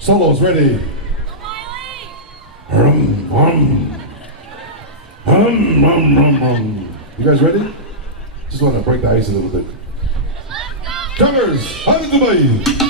Solos ready. Hum, hum. Hum, hum, hum, hum. You guys ready? Just want to break the ice a little bit. Drummers, Hadi Dubai.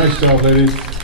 Nice job, ladies.